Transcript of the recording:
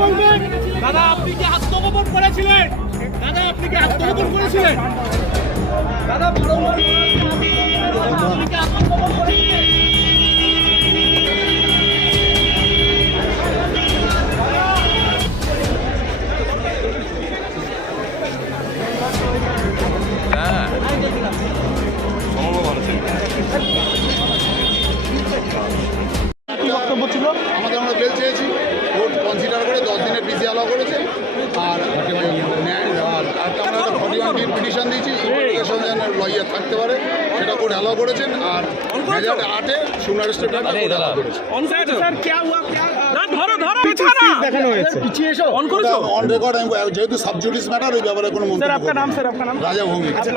বলবেন? দাদা আপনি কি আত্মগোপন করেছিলেন? দাদা আপনি কি আত্মগোপন করেছিলেন? দাদা আপনি কি আত্মগোপন করেছিলেন? বক্তব্য ছিল আমরা বেল চেয়েছি, কোর্ট কনসিডার করে 10 দিনের পিসি অ্যালাউ করেছে। আর আমরা 41 পিটিশন দিয়েছি, ইনভেস্টিগেশন যেন লয়ার থাকতে পারে সেটা কোর্ট অ্যালাউ করেছেন। আর 2008-এ সুনার স্টেট অ্যালাউ করেছে। অন রেকর্ড, যেহেতু সাবজুডিস ম্যাটার ওই ব্যাপারে কোনো মন্তব্য করব না। রাজা ভৌমিক।